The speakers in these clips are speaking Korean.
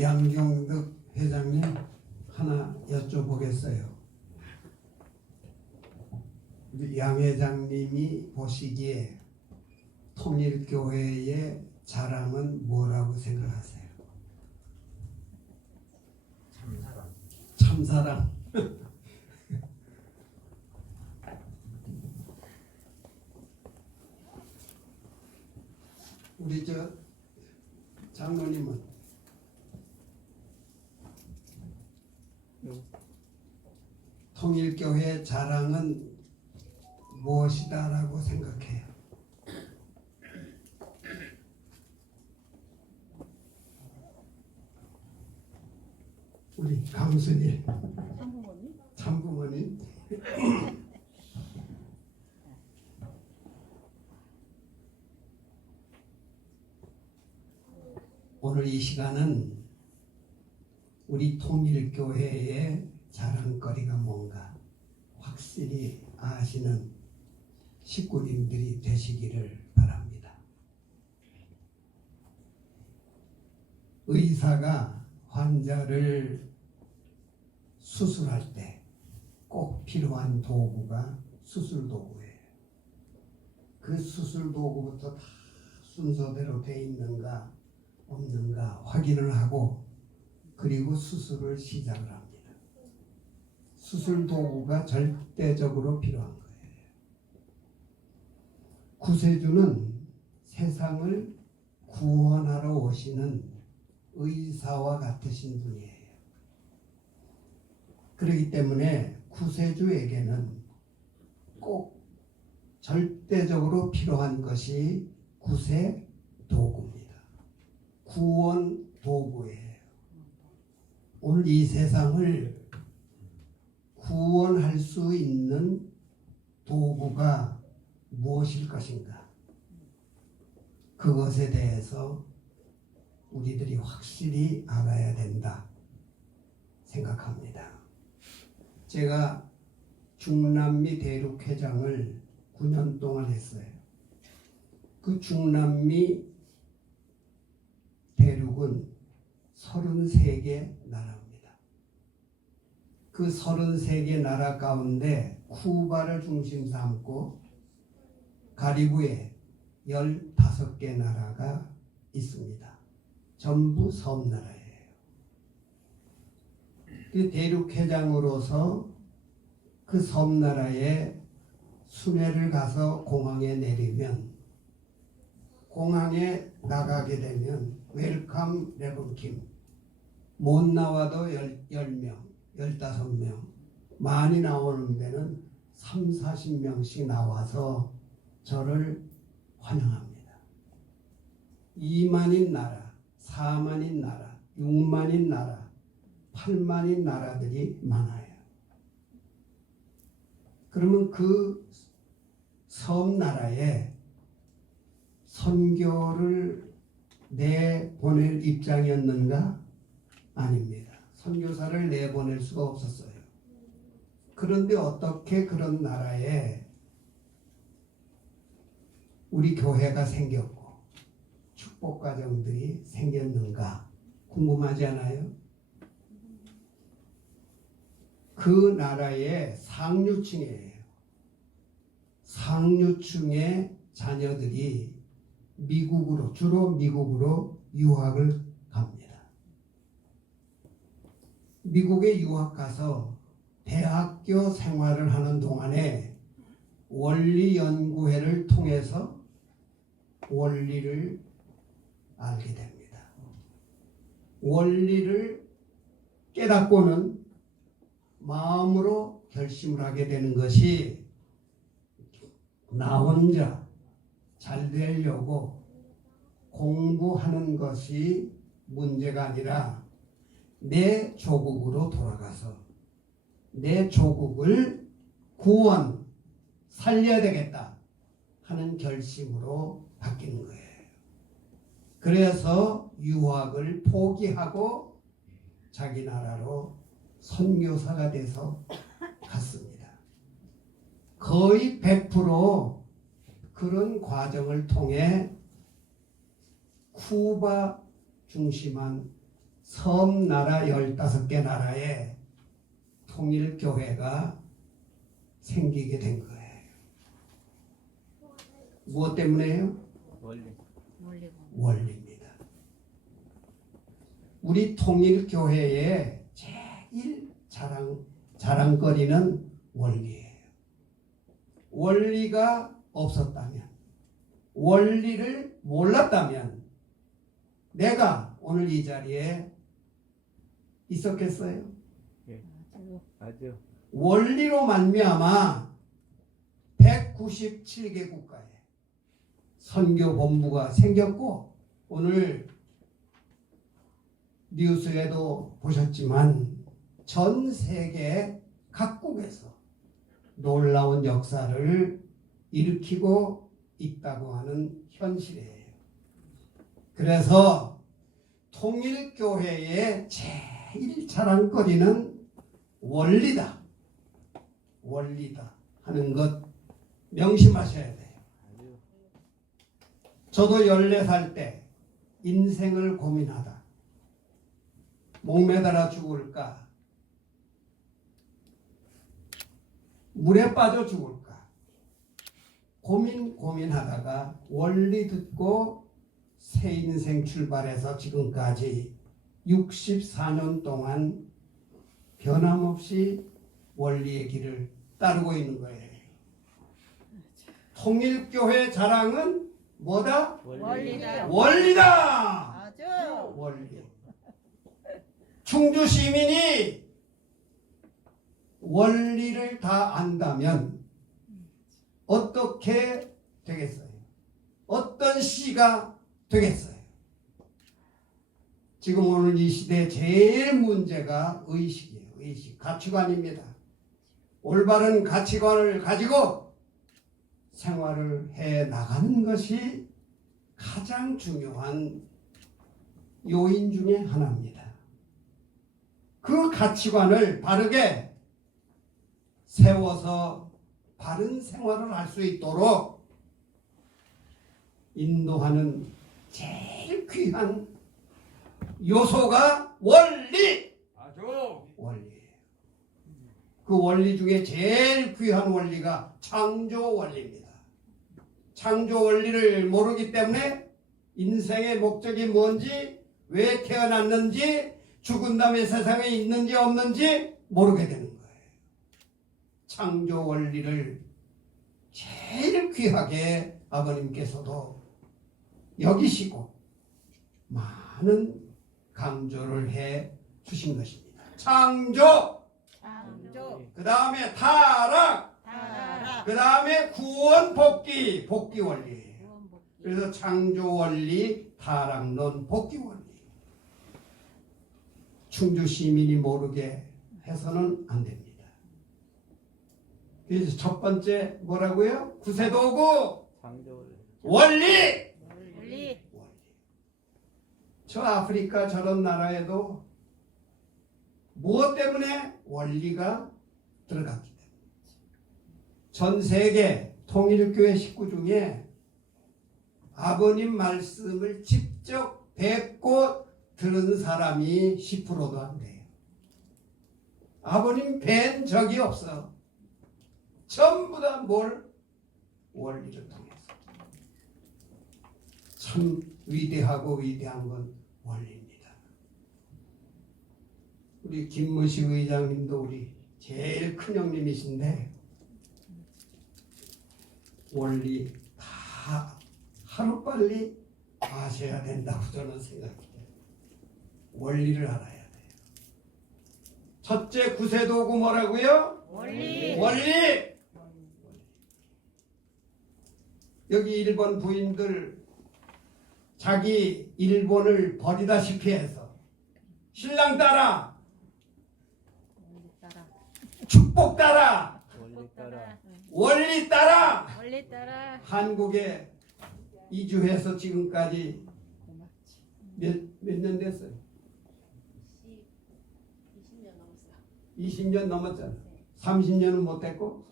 양경덕 회장님 하나 여쭤보겠어요. 양 회장님이 보시기에 통일교회의 자랑은 뭐라고 생각하세요? 참사랑. 참사랑. 우리 장로님은 통일교회 자랑은 무엇이다라고 생각해요? 우리 강순일 참부모님. 오늘 이 시간은 우리 통일교회의 자랑거리가 뭔가 확실히 아시는 식구님들이 되시기를 바랍니다. 의사가 환자를 수술할 때 꼭 필요한 도구가 수술 도구예요. 그 수술 도구부터 다 순서대로 돼 있는가 없는가 확인을 하고 그리고 수술을 시작을 합니다. 수술 도구가 절대적으로 필요한 거예요. 구세주는 세상을 구원하러 오시는 의사와 같으신 분이에요. 그렇기 때문에 구세주에게는 꼭 절대적으로 필요한 것이 구세 도구입니다. 구원 도구예요. 오늘 이 세상을 구원할 수 있는 도구가 무엇일 것인가? 그것에 대해서 우리들이 확실히 알아야 된다 생각합니다. 제가 중남미 대륙회장을 9년 동안 했어요. 그 중남미 대륙은 33개 나라입니다. 그 33개 나라 가운데 쿠바를 중심 삼고 가리브에 15개 나라가 있습니다. 전부 섬나라예요. 그 대륙회장으로서 그 섬나라에 순회를 가서 공항에 내리면 공항에 나가게 되면 웰컴 레븐킴 못 나와도 10명, 15명 많이 나오는 데는 3, 40명씩 나와서 저를 환영합니다. 2만인 나라, 4만인 나라, 6만인 나라, 8만인 나라들이 많아요. 그러면 그 섬나라에 선교를 내보낼 입장이었는가? 아닙니다. 선교사를 내보낼 수가 없었어요. 그런데 어떻게 그런 나라에 우리 교회가 생겼고 축복 과정들이 생겼는가 궁금하지 않아요? 그 나라의 상류층이에요. 상류층의 자녀들이 미국으로 주로 미국으로 유학을 갑니다. 미국에 유학 가서 대학교 생활을 하는 동안에 원리연구회를 통해서 원리를 알게 됩니다. 원리를 깨닫고는 마음으로 결심을 하게 되는 것이 나 혼자 잘 되려고 공부하는 것이 문제가 아니라 내 조국으로 돌아가서 내 조국을 구원 살려야 되겠다 하는 결심으로 바뀌는 거예요. 그래서 유학을 포기하고 자기 나라로 선교사가 돼서 갔습니다. 거의 100% 그런 과정을 통해 쿠바 중심한 섬나라 15개 나라에 통일교회가 생기게 된 거예요. 무엇 때문에요? 원리입니다. 우리 통일교회의 제일 자랑거리는 원리예요. 원리가 없었다면, 원리를 몰랐다면 내가 오늘 이 자리에 있었겠어요? 맞아. 원리로 말미암아 197개 국가에 선교 본부가 생겼고, 오늘 뉴스에도 보셨지만 전 세계 각국에서 놀라운 역사를 일으키고 있다고 하는 현실이에요. 그래서 통일교회의 제일 자랑거리는 원리다. 원리다 하는 것 명심하셔야 돼요. 저도 14살 때 인생을 고민하다 목매달아 죽을까, 물에 빠져 죽을까 고민하다가 원리 듣고 새 인생 출발해서 지금까지 64년 동안 변함없이 원리의 길을 따르고 있는 거예요. 통일교회 자랑은 뭐다? 원리다. 원리다. 맞아. 원리. 충주 시민이 원리를 다 안다면 어떻게 되겠어요? 어떤 시가 되겠어요? 지금 오늘 이 시대의 제일 문제가 의식이에요. 의식, 가치관입니다. 올바른 가치관을 가지고 생활을 해 나가는 것이 가장 중요한 요인 중에 하나입니다. 그 가치관을 바르게 세워서 바른 생활을 할 수 있도록 인도하는 제일 귀한 요소가 원리! 원리예요. 그 원리 중에 제일 귀한 원리가 창조 원리입니다. 창조 원리를 모르기 때문에 인생의 목적이 뭔지, 왜 태어났는지, 죽은 다음에 세상에 있는지 없는지 모르게 되는 거예요. 창조 원리를 제일 귀하게 아버님께서도 여기시고 많은 강조를 해 주신 것입니다. 창조, 그 다음에 타락, 그 다음에 구원, 복귀 원리예요. 그래서 창조 원리, 타락론, 복귀 원리. 충주 시민이 모르게 해서는 안 됩니다. 그래서 첫 번째 뭐라고요? 구세도구 원리. 저 아프리카 저런 나라에도 무엇 때문에 원리가 들어갔기 때문에. 전 세계 통일교회 식구 중에 아버님 말씀을 직접 뵙고 들은 사람이 10%도 안 돼요. 아버님 뵌 적이 없어. 전부 다 뭘? 원리를 통해서. 참 위대하고 위대한 건 원리입니다. 우리 김무식 의장님도 우리 제일 큰 형님이신데 원리 다 하루빨리 아셔야 된다고 저는 생각해요. 원리를 알아야 돼요. 첫째 구세도구 뭐라고요? 원리. 여기 일본 부인들 자기 일본을 버리다시피 해서 신랑 따라, 축복 따라, 원리 따라 한국에 이주해서 지금까지 몇 년 됐어요? 20년 넘었잖아. 30년은 못 됐고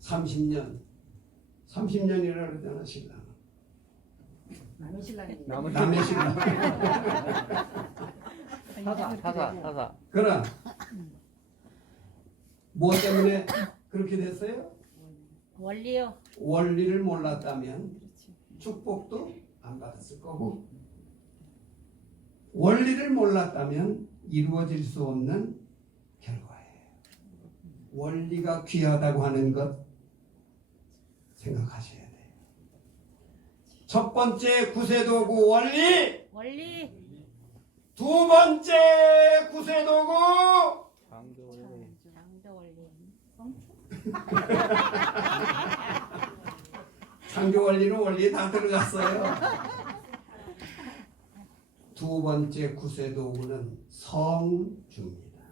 30년이라 그러잖아 신랑은. 남의 신랑이 남의 신랑. 사사. 그러나 무엇 때문에 그렇게 됐어요? 원리요. 원리를 몰랐다면 축복도 안 받았을 거고, 원리를 몰랐다면 이루어질 수 없는 결과예요. 원리가 귀하다고 하는 것 생각하셔야 돼요. 첫 번째 구세도구 원리, 원리. 두 번째 구세도구 장도 원리. 장도 원리. 창조 원리는 원리에 다 들어갔어요. 두 번째 구세도구는 성주입니다.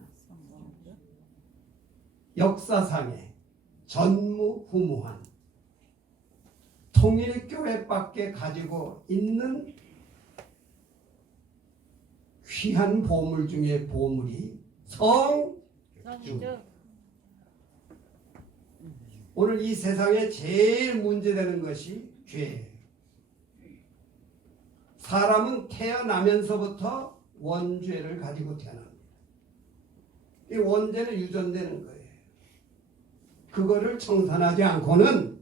역사상에 전무후무한 통일교회밖에 가지고 있는 귀한 보물 중에 보물이 성주. 성주. 오늘 이 세상에 제일 문제되는 것이 죄예요. 사람은 태어나면서부터 원죄를 가지고 태어납니다. 이 원죄는 유전되는 거예요. 그거를 청산하지 않고는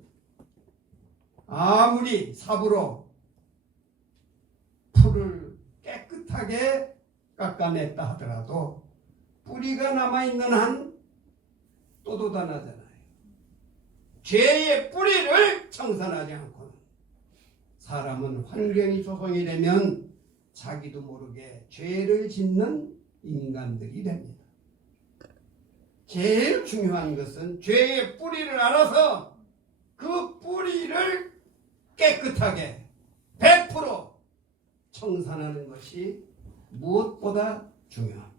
아무리 삽으로 풀을 깨끗하게 깎아냈다 하더라도 뿌리가 남아있는 한 또 돋아나잖아요. 죄의 뿌리를 청산하지 않고는 사람은 환경이 조성이 되면 자기도 모르게 죄를 짓는 인간들이 됩니다. 제일 중요한 것은 죄의 뿌리를 알아서 그 뿌리를 깨끗하게 100% 청산하는 것이 무엇보다 중요합니다.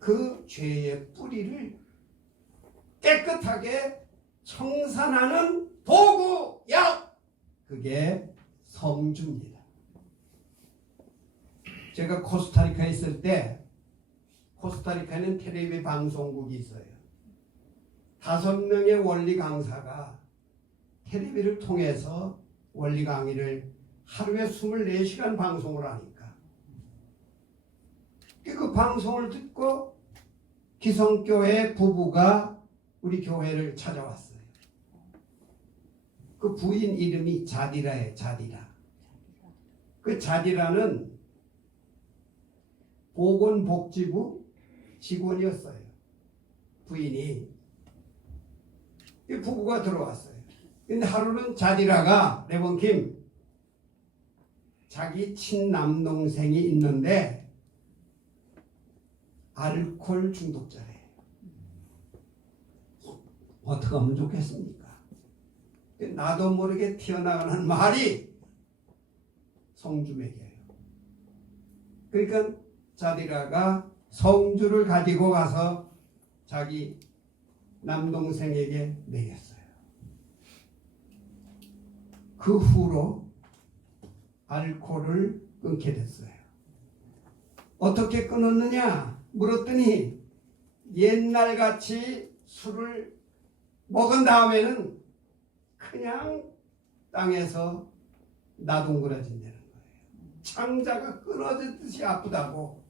그 죄의 뿌리를 깨끗하게 청산하는 도구, 약, 그게 성주입니다. 제가 코스타리카에 있을 때, 코스타리카에는 텔레비전 방송국이 있어요. 5명의 원리 강사가 텔레비를 통해서 원리 강의를 하루에 24시간 방송을 하니까 그 방송을 듣고 기성교회 부부가 우리 교회를 찾아왔어요. 그 부인 이름이 자디라예요. 자디라. 그 자디라는 보건복지부 직원이었어요. 부인이. 이 부부가 들어왔어요. 근데 하루는 자디라가 레번킴 자기 친남동생이 있는데 알코올 중독자래요. 어떻게 하면 좋겠습니까? 나도 모르게 튀어나가는 말이 성주맥이에요. 그러니까 자디라가 성주를 가지고 가서 자기 남동생에게 먹였어요. 그 후로 알코올을 끊게 됐어요. 어떻게 끊었느냐 물었더니 옛날같이 술을 먹은 다음에는 그냥 땅에서 나동그러진다는 거예요. 창자가 끊어졌듯이 아프다고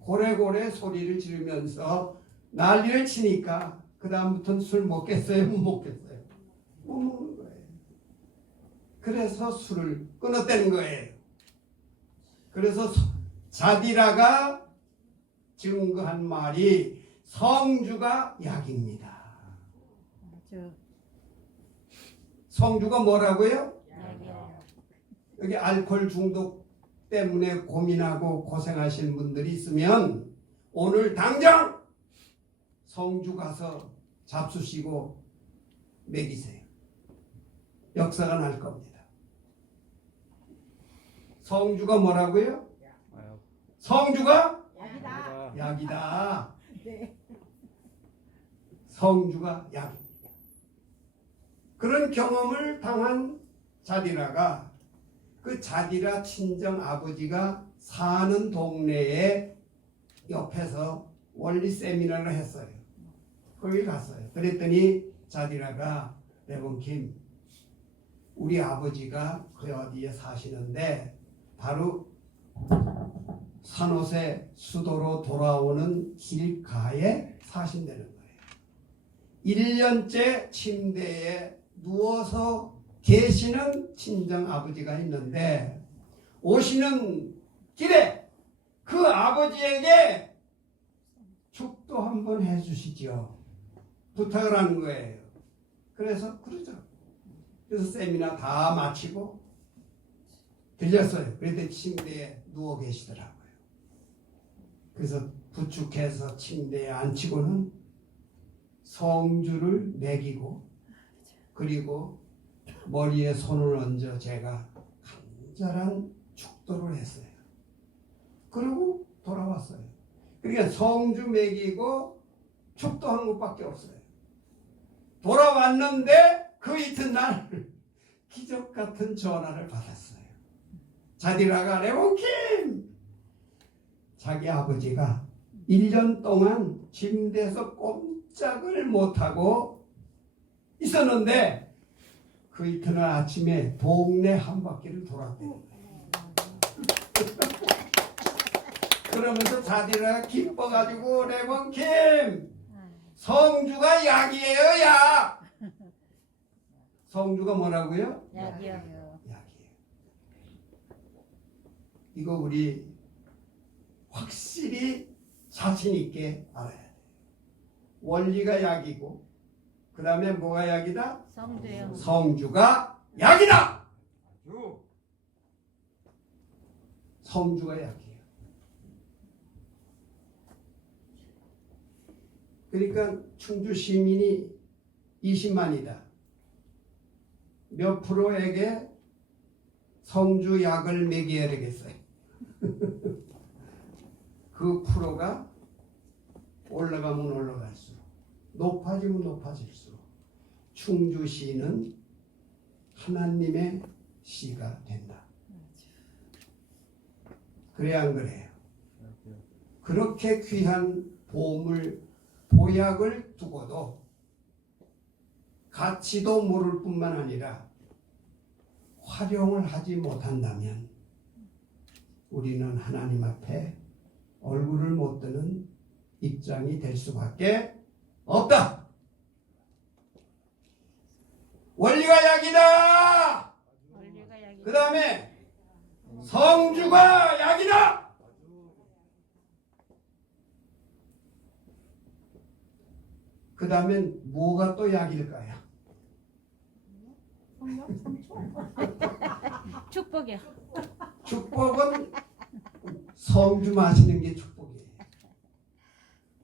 고래고래 소리를 지르면서 난리를 치니까 그 다음부터는 술 먹겠어요? 못 먹겠어요? 못 먹는 거예요. 그래서 술을 끊었다는 거예요. 그래서 자디라가 증거한 말이 성주가 약입니다. 성주가 뭐라고요? 여기 알코올 중독 때문에 고민하고 고생하시는 분들이 있으면 오늘 당장 성주 가서 잡수시고 먹이세요. 역사가 날 겁니다. 성주가 뭐라고요? 성주가 약이다. 약이다. 네. 성주가 약입니다. 그런 경험을 당한 자디라가 그 자디라 친정 아버지가 사는 동네에 옆에서 원리 세미나를 했어요. 거기 갔어요. 그랬더니 자디라가 레번킴 우리 아버지가 그 어디에 사시는데 바로 산호세 수도로 돌아오는 길가에 사신다는 거예요. 1년째 침대에 누워서 계시는 친정 아버지가 있는데 오시는 길에 그 아버지에게 축도 한번 해주시죠. 부탁을 한 거예요. 그래서 그러죠. 그래서 세미나 다 마치고 들렸어요. 그런데 침대에 누워 계시더라고요. 그래서 부축해서 침대에 앉히고는 성주를 먹이고 그리고 머리에 손을 얹어 제가 간절한 축도를 했어요. 그리고 돌아왔어요. 그러니까 성주 먹이고 축도한 것밖에 없어요. 돌아왔는데 그 이튿날 기적 같은 전화를 받았어요. 자디라가 레몬킴! 자기 아버지가 1년 동안 침대에서 꼼짝을 못하고 있었는데 그 이튿날 아침에 동네 한 바퀴를 돌았대요. 그러면서 자디라가 기뻐가지고 레몬킴! 성주가 약이에요, 약! 성주가 뭐라고요? 약이요. 약이에요. 이거 우리 확실히 자신 있게 알아야 돼요. 원리가 약이고 그 다음에 뭐가 약이다? 성주요. 성주가 약이다! 성주가 약이에요. 그러니까 충주 시민이 20만이다. 몇 프로에게 성주 약을 먹여야 되겠어요? 그 프로가 올라가면 올라갈수록 높아지면 높아질수록 충주시는 하나님의 시가 된다. 그래야 안 그래요? 그렇게 귀한 보물 보약을 두고도 가치도 모를 뿐만 아니라 활용을 하지 못한다면 우리는 하나님 앞에 얼굴을 못 드는 입장이 될 수밖에 없다. 원리가 약이다. 원리가 약이요. 그 다음에 성주가 약이다. 그 다음엔 뭐가 또 약일까요? 축복이요. 축복은 성주 마시는 게 축복이에요.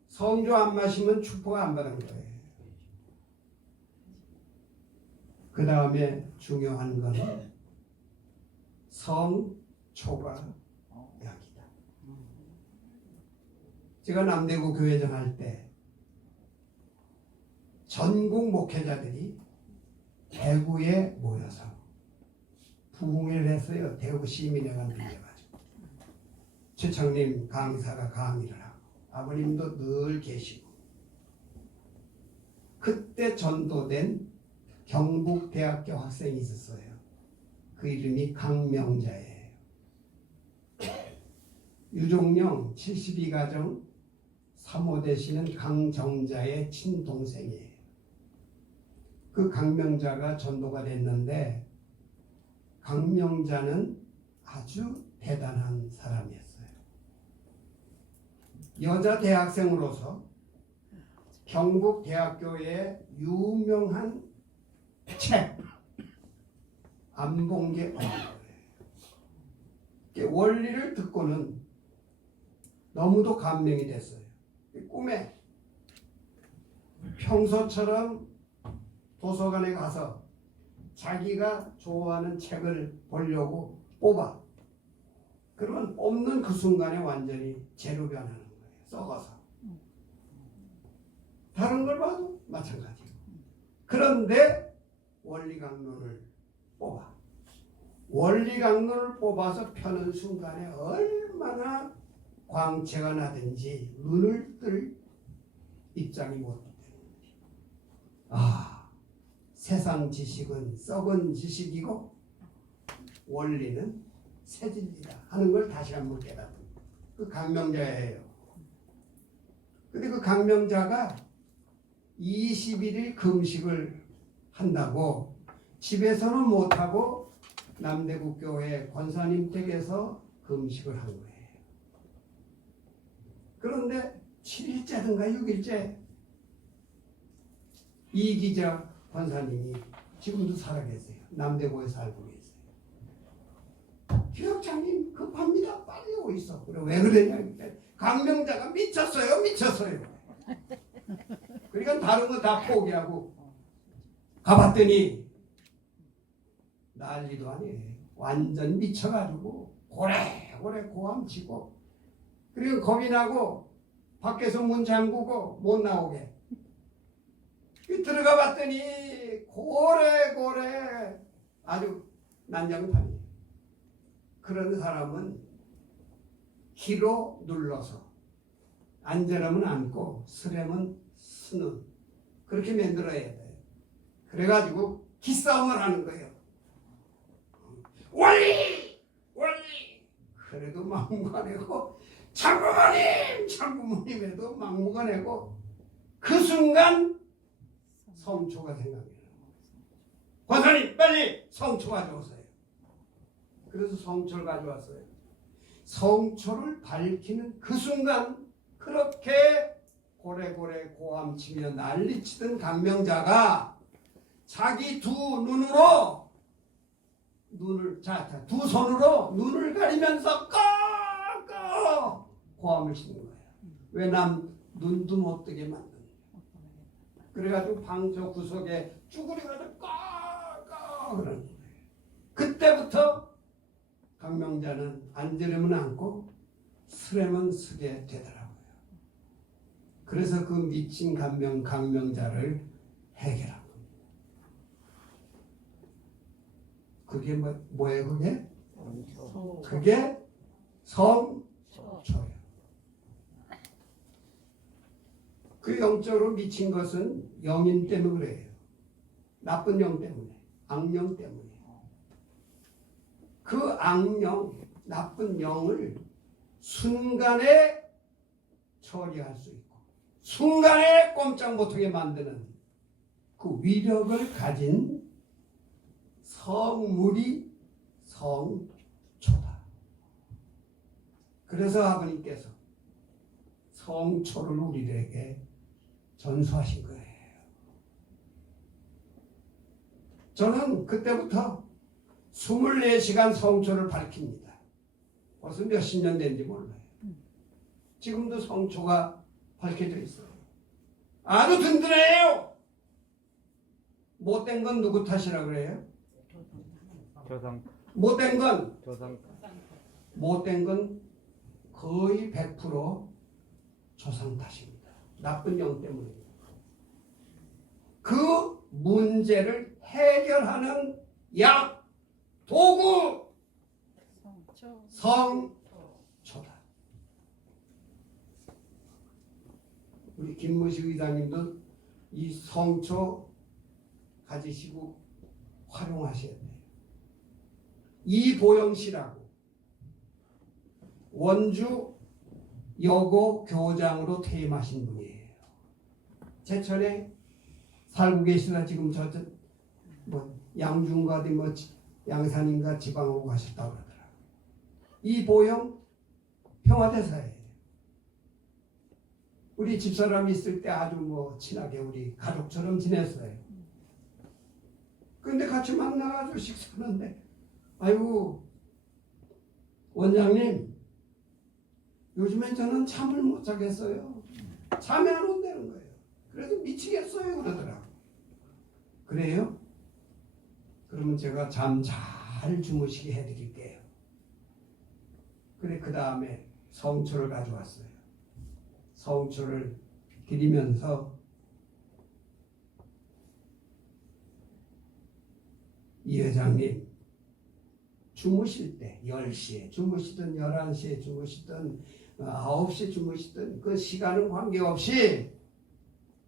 성주 안 마시면 축복 안 받는 거예요. 그 다음에 중요한 거는 성초가 약이다. 제가 남대구 교회장 할 때 전국 목회자들이 대구에 모여서 부흥회를 했어요. 대구 시민회관 빌려가지고 최창림 강사가 강의를 하고 아버님도 늘 계시고 그때 전도된 경북대학교 학생이 있었어요. 그 이름이 강명자예요. 유종령 72가정 3호 되시는 강정자의 친동생이에요. 그 강명자가 전도가 됐는데 강명자는 아주 대단한 사람이었어요. 여자 대학생으로서 경북대학교의 유명한 책 안 본 게 없는 거예요. 원리를 듣고는 너무도 감명이 됐어요. 꿈에 평소처럼 도서관에 가서 자기가 좋아하는 책을 보려고 뽑아. 그러면 뽑는 그 순간에 완전히 재로 변하는 거예요. 썩어서. 다른 걸 봐도 마찬가지고. 그런데 원리강론을 뽑아. 원리강론을 뽑아서 펴는 순간에 얼마나 광채가 나든지 눈을 뜰 입장이 못 되는 거지. 아, 세상 지식은 썩은 지식이고 원리는 새 진리다 하는 걸 다시 한번 깨닫은 그 강명자예요. 근데 그 강명자가 21일 금식을 한다고 집에서는 못하고 남대국교회 권사님 댁에서 금식을 한 거예요. 그런데 7일째든가 6일째 이기자 권사님이 지금도 살아계세요. 남대구에 살고 계세요. 교역장님 급합니다. 빨리 오고 있어. 그래 왜 그러냐? 강명자가 미쳤어요. 그러니까 다른 거 다 포기하고 가봤더니 난리도 아니에요. 완전 미쳐가지고 고래고래 고함치고 그리고 겁이 나고 밖에서 문 잠그고 못 나오게 들어가 봤더니 고래고래 아주 난장판이에요. 그런 사람은 기로 눌러서 앉으려면 앉고 쓰려면 쓰는 그렇게 만들어야 돼요. 그래가지고 기싸움을 하는 거예요. 원리! 그래도 막무가내고 장부모님에도 막무가내고 그 순간 성초가 생각나요. 권사님 빨리 성초 가져오세요. 그래서 성초를 가져왔어요. 성초를 밝히는 그 순간 그렇게 고래고래 고함치며 난리치던 강명자가 자기 두 손으로 눈을 가리면서 꺼 고함을 치는 거예요. 왜 남 눈도 못 뜨게 만드는 거예요. 그래가지고 방 저 구석에 쭈그려가지고 꺼 그러는 거예요. 그때부터 강명자는 앉으려면 앉고 쓰려면 쓰게 되더라고요. 그래서 그 미친 강명자를 해결한 겁니다. 그게 뭐예요 그게? 그게 성초예요. 그 영적으로 미친 것은 영인 때문에 그래요. 나쁜 영 때문에, 악령 때문에. 그 악령, 나쁜 영을 순간에 처리할 수 있고 순간에 꼼짝 못하게 만드는 그 위력을 가진 성물이 성초다. 그래서 아버님께서 성초를 우리에게 전수하신 거예요. 저는 그때부터 24시간 성초를 밝힙니다. 벌써 몇십 년 된지 몰라요. 지금도 성초가 밝혀져 있어요. 아주 든든해요. 못된 건 누구 탓이라 그래요? 조상. 못된 건 조상. 못된 건 거의 100% 조상 탓입니다. 나쁜 영 때문입니다. 그 문제를 해결하는 약, 도구, 성초다. 우리 김무식 의장님도 이 성초 가지시고 활용하셔야 돼요. 이보영 씨라고 원주 여고 교장으로 퇴임하신 분이에요. 제천에 살고 계시다 지금 양준가 어디 양산인가 지방으로 가셨다고 그러더라고요. 이보영 평화대사예요. 우리 집사람이 있을 때 아주 친하게 우리 가족처럼 지냈어요. 근데 같이 만나가지고 식사하는데 아이고 원장님 요즘엔 저는 잠을 못 자겠어요. 잠이 안 온다는 거예요. 그래서 미치겠어요 그러더라고요. 그래요? 그러면 제가 잠 잘 주무시게 해드릴게요. 그래 그 다음에 성초를 가져왔어요. 성초를 드리면서 이 회장님 주무실 때 10시에 주무시든 11시에 주무시든 9시에 주무시든 그 시간은 관계없이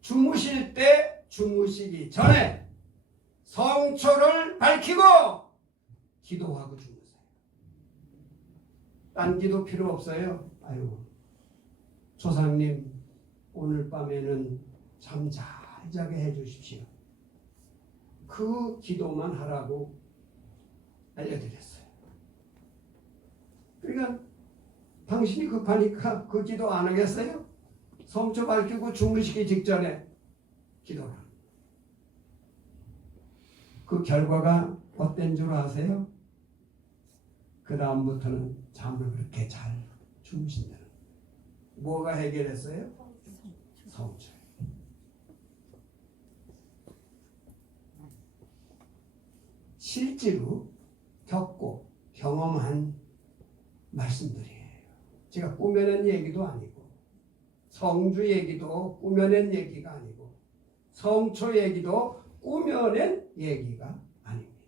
주무실 때 주무시기 전에 성초를 밝히고 기도하고 주무세요. 딴 기도 필요 없어요. 아유, 조상님 오늘 밤에는 잠 잘 자게 해주십시오. 그 기도만 하라고 알려드렸어요. 그러니까 당신이 급하니까 그 기도 안 하겠어요? 성초 밝히고 주무시기 직전에 기도를. 그 결과가 어떤 줄 아세요? 그 다음부터는 잠을 그렇게 잘 주무신다는. 뭐가 해결했어요? 성초. 실제로 겪고 경험한 말씀들이에요. 제가 꾸며낸 얘기도 아니고 성주 얘기도 꾸며낸 얘기가 아니고 성초 얘기도 꾸며낸 얘기가 아닙니다.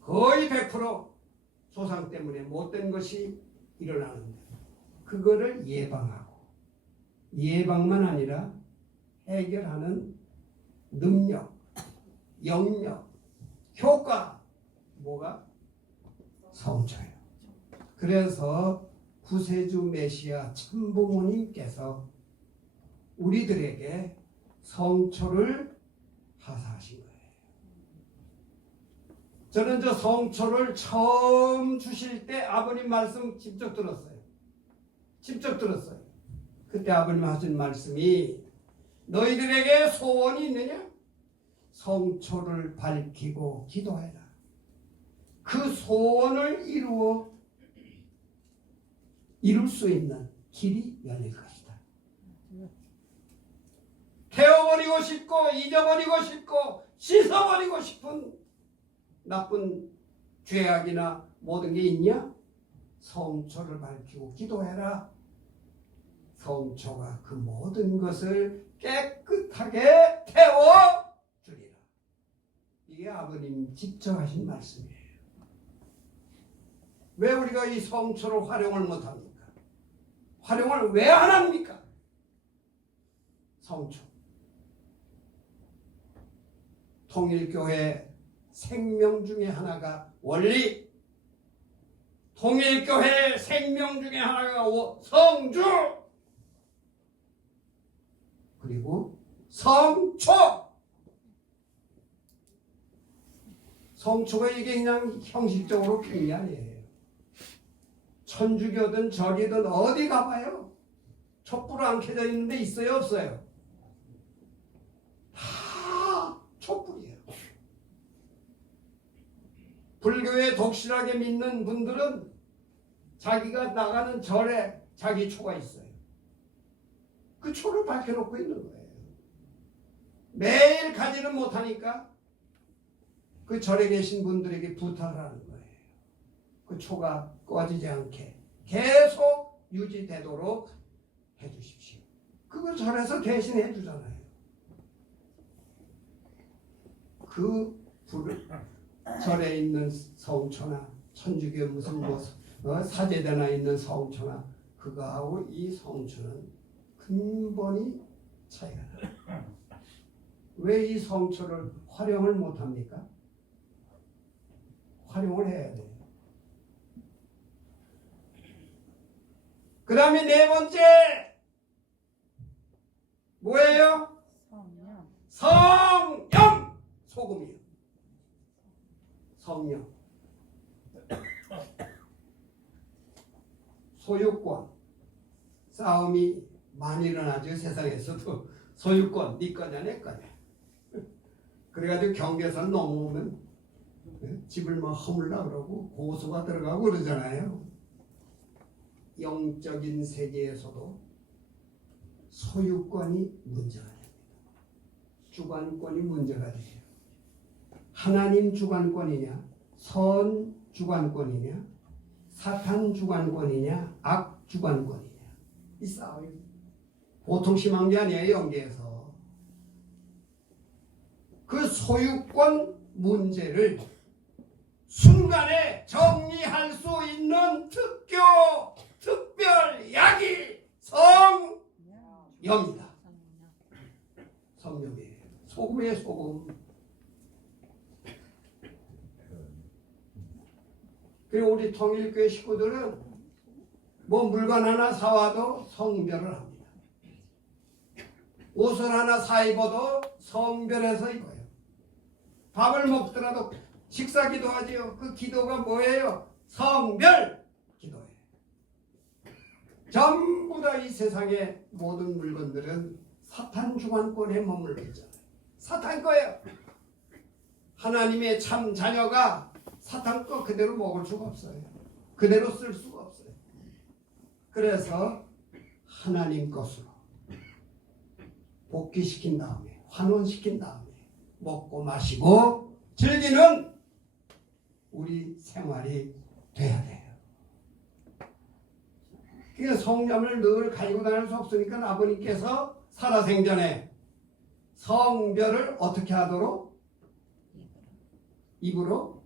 거의 100% 조상 때문에 못된 것이 일어나는데 그거를 예방하고 예방만 아니라 해결하는 능력, 영역, 효과 뭐가? 성초예요. 그래서 구세주 메시아 참부모님께서 우리들에게 성초를 하사하신 거예요. 저는 저 성초를 처음 주실 때 아버님 말씀 직접 들었어요. 직접 들었어요. 그때 아버님 하신 말씀이 너희들에게 소원이 있느냐? 성초를 밝히고 기도해라. 그 소원을 이룰 수 있는 길이 열릴 것이다. 태워버리고 싶고 잊어버리고 싶고 씻어버리고 싶은 나쁜 죄악이나 모든 게 있냐? 성초를 밝히고 기도해라. 성초가 그 모든 것을 깨끗하게 태워주리라. 이게 아버님 직접 하신 말씀이에요. 왜 우리가 이 성초를 활용을 못합니까? 활용을 왜 안 합니까? 성초. 통일교회 생명 중에 하나가 원리. 통일교회 생명 중에 하나가 성주. 그리고 성초. 성초가 이게 그냥 형식적으로 핀 게 아니에요. 천주교든 절이든 어디 가봐요. 촛불 안 켜져 있는 데 있어요? 없어요? 다 촛불이에요. 불교에 독실하게 믿는 분들은 자기가 나가는 절에 자기 초가 있어요. 그 초를 밝혀놓고 있는 거예요. 매일 가지는 못하니까 그 절에 계신 분들에게 부탁을 하는 거예요. 그 초가 꺼지지 않게 계속 유지되도록 해주십시오. 그걸 절에서 대신 해주잖아요. 그 불을 절에 있는 성초나 천주교 무슨 사제대나 있는 성초나 그거하고 이 성초는 근본이 차이가 나요. 왜 이 성초를 활용을 못합니까? 활용을 해야 돼요. 그 다음에 네 번째 뭐예요? 성령. 소금이요. 성령. 소유권 싸움이 많이 일어나죠. 세상에서도. 소유권 네 거냐 내 거냐. 그래가지고 경계선 넘어오면 집을 막 허물라 그러고 고소가 들어가고 그러잖아요. 영적인 세계에서도 소유권이 문제가 됩니다. 주관권이 문제가 돼요. 하나님 주관권이냐, 선 주관권이냐, 사탄 주관권이냐, 악 주관권이냐. 이 싸움이 보통 심한 게 아니에요. 영계에서. 그 소유권 문제를 순간에 정리할 수 있는 특별 약이 성령이다. 성령이에요. 소금이에요, 소금. 그리고 우리 통일교회 식구들은 뭐 물건 하나 사와도 성별을 합니다. 옷을 하나 사 입어도 성별해서 입어요. 밥을 먹더라도 식사 기도하지요. 그 기도가 뭐예요? 성별 기도예요. 전부 다 이 세상의 모든 물건들은 사탄 주관권에 머물러 있잖아요. 사탄 거예요. 하나님의 참 자녀가 사탄 거 그대로 먹을 수가 없어요. 그대로 쓸 수가 없어요. 그래서 하나님 것으로 복귀시킨 다음에 환원시킨 다음에 먹고 마시고 즐기는 우리 생활이 돼야 돼요. 그러니까 성령을 늘 가지고 다닐 수 없으니까 아버님께서 살아생전에 성별을 어떻게 하도록? 입으로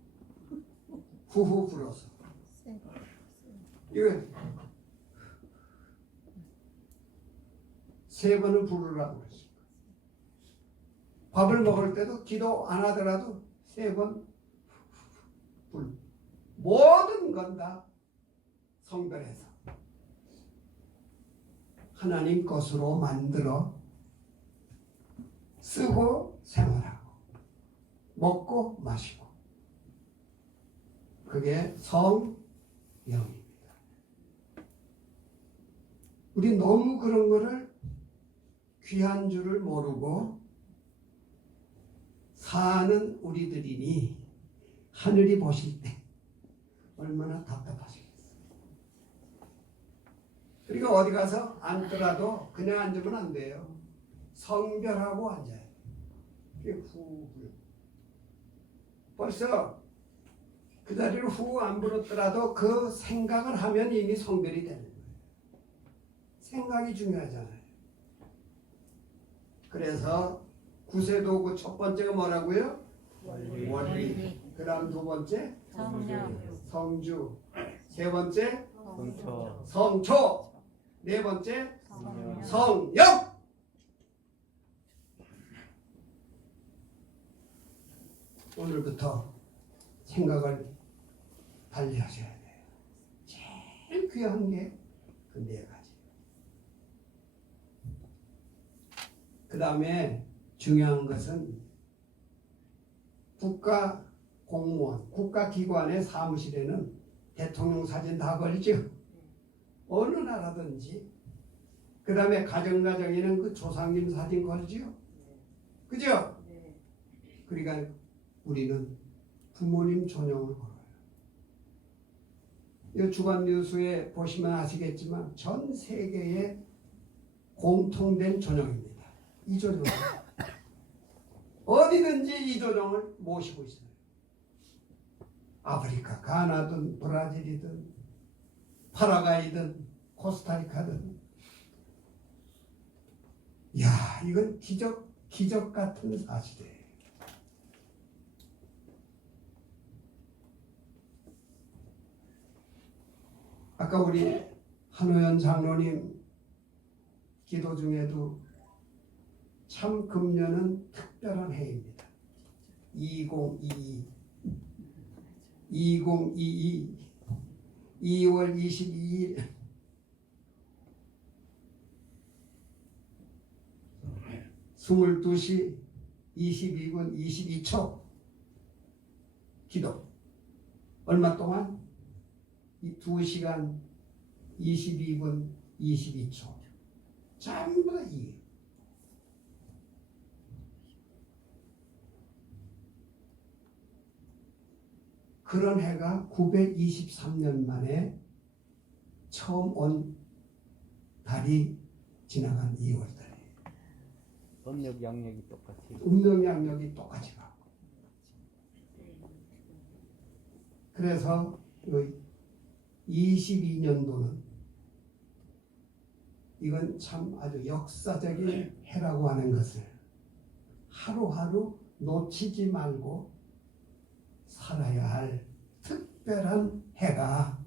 후후 불어서. 이거 세 번을 부르라고 그랬어요. 밥을 먹을 때도 기도 안 하더라도 세 번 불. 모든 건 다 성별해서 하나님 것으로 만들어 쓰고 생활하고 먹고 마시고 그게 성령입니다. 우리 너무 그런 거를 귀한 줄을 모르고 사는 우리들이니 하늘이 보실 때 얼마나 답답하시겠어요. 그리고 어디 가서 앉더라도 그냥 앉으면 안 돼요. 성별하고 앉아야 돼요. 그게 후. 벌써 그 자리를 후 안 불었더라도 그 생각을 하면 이미 성별이 되는 거예요. 생각이 중요하잖아요. 그래서 구세도구 첫 번째가 뭐라고요? 원리. 그 다음 두 번째 성령. 성주. 세 번째 성초. 성초. 네 번째 성령. 성령. 오늘부터 생각을 달리 하셔야 돼요. 제일 귀한 게 그 네 가지. 그 다음에 중요한 것은 국가 공무원, 국가기관의 사무실에는 대통령 사진 다 걸죠. 어느 나라든지. 그 다음에 가정에는 그 조상님 사진 걸죠. 그죠? 그러니까 우리는 부모님 존영을 걸어요. 이 주간 뉴스에 보시면 아시겠지만 전 세계에 공통된 존영입니다. 이조정. 어디든지 이조정을 모시고 있어요. 아프리카, 가나든 브라질이든 파라과이든 코스타리카든. 야, 이건 기적 같은 사실이에요. 아까 우리 한호연 장로님 기도 중에도 참 금년은 특별한 해입니다. 2022 2월 22일 22시 22분 22초 기도. 얼마 동안? 2시간 22분 22초. 전부 다 이해요. 그런 해가 923년 만에 처음 온 달이 지나간 2월달이에요. 음력 양력이 똑같이. 음력양력이 똑같이 가고. 그래서 22년도는 이건 참 아주 역사적인 해라고 하는 것을 하루하루 놓치지 말고 살아야 할 특별한 해가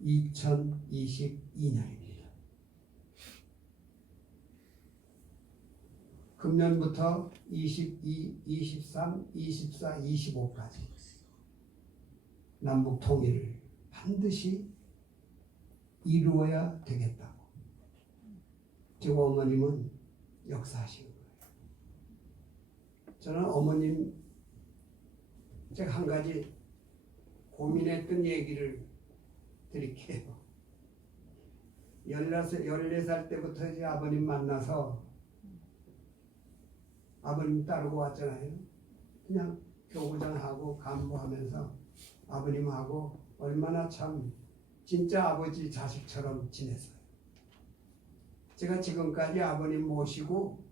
2022년입니다. 그 금년부터 22, 23, 24, 25까지 남북 통일을 반드시 이루어야 되겠다고. 지금 어머님은 역사하시는 거예요. 저는 어머님 제가 한 가지 고민했던 얘기를 드릴게요. 14살 때부터 이제 아버님 만나서 아버님 따르고 왔잖아요. 그냥 교구장하고 간부하면서 아버님하고 얼마나 참 진짜 아버지 자식처럼 지냈어요. 제가 지금까지 아버님 모시고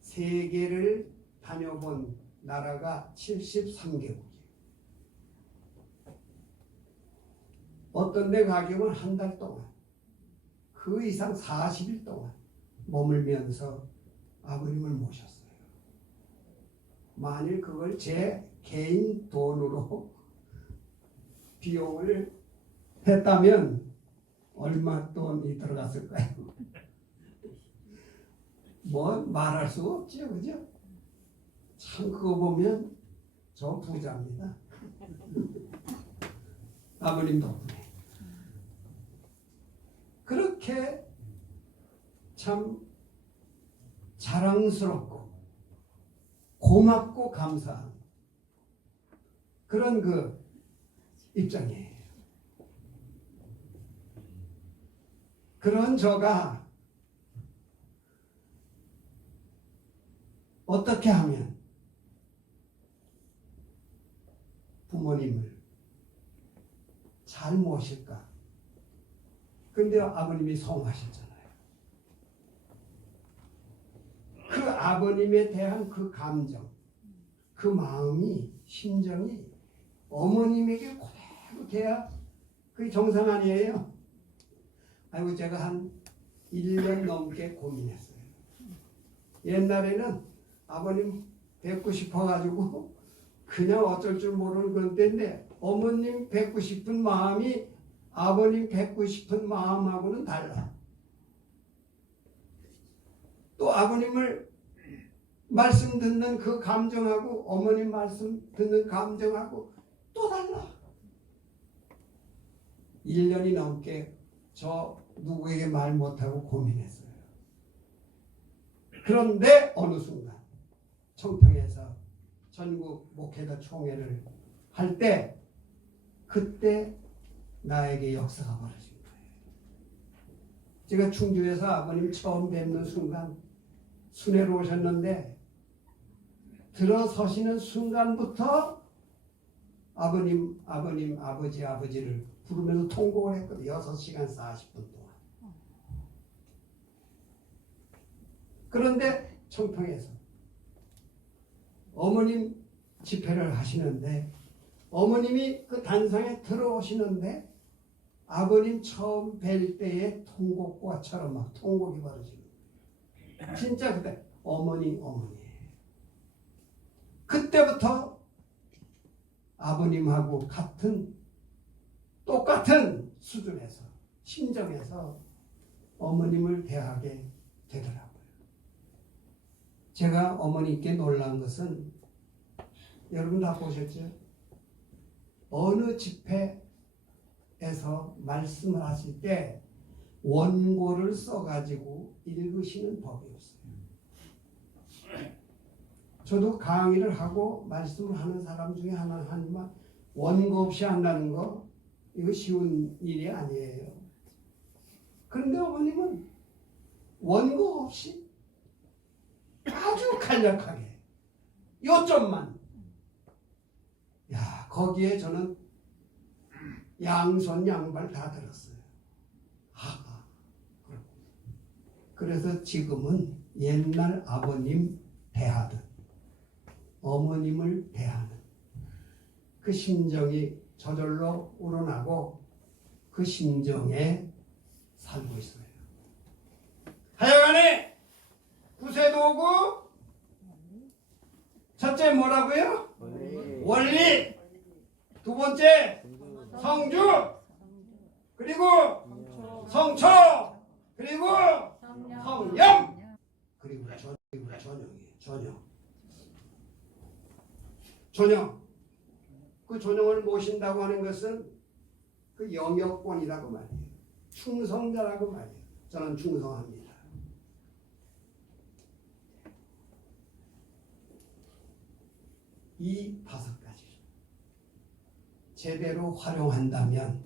세계를 다녀본 나라가 73개국이에요. 어떤 데 가기는 한 달 동안, 그 이상 40일 동안 머물면서 아버님을 모셨어요. 만일 그걸 제 개인 돈으로 비용을 했다면 얼마 돈이 들어갔을까요? 뭐 말할 수 없죠, 그죠? 참 그거 보면 저 부자입니다. 아버님 덕분에. 그렇게 참 자랑스럽고 고맙고 감사한 그런 그 입장이에요. 그런 저가 어떻게 하면 부모님을 잘 모실까? 근데 아버님이 성하셨잖아요. 그 아버님에 대한 그 감정, 그 마음이, 심정이 어머님에게 그대로 돼야 그게 정상 아니에요? 아이고, 제가 한 1년 넘게 고민했어요. 옛날에는 아버님 뵙고 싶어가지고 그냥 어쩔 줄 모르는 그런 때인데, 어머님 뵙고 싶은 마음이 아버님 뵙고 싶은 마음하고는 달라. 또 아버님을 말씀 듣는 그 감정하고 어머님 말씀 듣는 감정하고 또 달라. 1년이 넘게 저 누구에게 말 못하고 고민했어요. 그런데 어느 순간 청평에서 전국 목회자 총회를 할 때 그때 나에게 역사가 벌어진 거예요. 제가 충주에서 아버님 처음 뵙는 순간 순회로 오셨는데 들어서시는 순간부터 아버님, 아버지를 부르면서 통곡을 했거든요. 6시간 40분 동안. 그런데 청평에서 어머님 집회를 하시는데 어머님이 그 단상에 들어오시는데 아버님 처음 뵐 때의 통곡과처럼 막 통곡이 벌어지는 거예요. 진짜 그때 어머니예요. 그때부터 아버님하고 똑같은 수준에서 심정에서 어머님을 대하게 되더라고요. 제가 어머니께 놀란 것은 여러분 다 보셨죠? 어느 집회에서 말씀을 하실 때 원고를 써가지고 읽으시는 법이 없어요. 저도 강의를 하고 말씀을 하는 사람 중에 하지만 원고 없이 한다는 거 이거 쉬운 일이 아니에요. 그런데 어머님은 원고 없이 아주 간략하게 요점만. 야, 거기에 저는 양손 양발 다 들었어요. 하하. 그래서 지금은 옛날 아버님 대하듯 어머님을 대하는 그 심정이 저절로 우러나고 그 심정에 살고 있어요. 하여간에 구세도구 첫째 뭐라고요? 원리. 두 번째 성주. 그리고 성초. 그리고 성령. 그리고 이거 전형이에요. 전형. 그 전형을 모신다고 하는 것은 그 영역권이라고 말이에요. 충성자라고 말이에요. 저는 충성합니다. 이 5가지를 제대로 활용한다면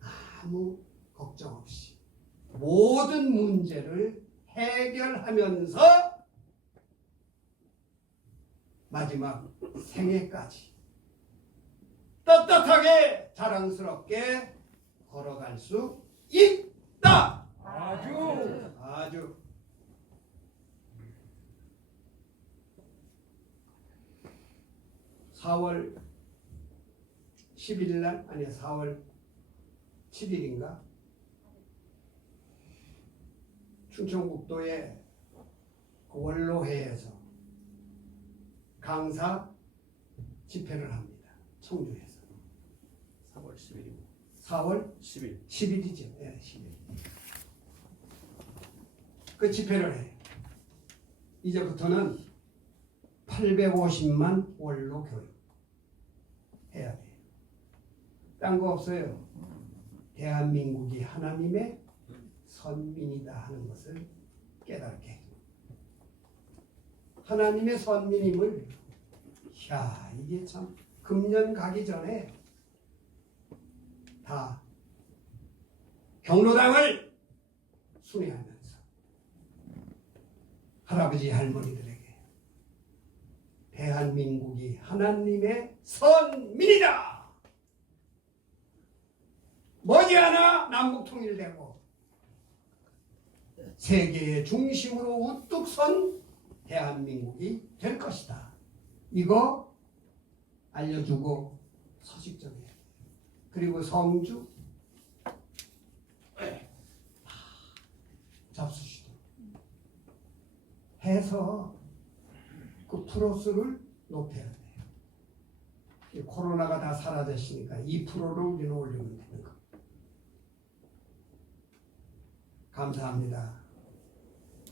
아무 걱정 없이 모든 문제를 해결하면서 마지막 생애까지 떳떳하게 자랑스럽게 걸어갈 수 있다. 아주 4월 10일 날 아니 4월 7일인가 충청북도의 원로회에서 강사 집회를 합니다. 청주에서 4월 10일이고 4월 10일 10일이죠. 네, 10일. 그 집회를 해요. 이제부터는 850만 원로 교육 해야 돼요. 딴 거 없어요. 대한민국이 하나님의 선민이다 하는 것을 깨닫게 해요. 하나님의 선민임을 이게 참 금년 가기 전에 다 경로당을 순회하면서 할아버지 할머니들에게 대한민국이 하나님의 선민이다. 머지않아 남북 통일되고 세계의 중심으로 우뚝 선 대한민국이 될 것이다. 이거 알려주고 서식적이에요. 그리고 성주 잡수시도 해서 그 플러스를 높여야 돼요. 코로나가 다 사라졌으니까 2%를 우리는 올리면 되는 거. 감사합니다.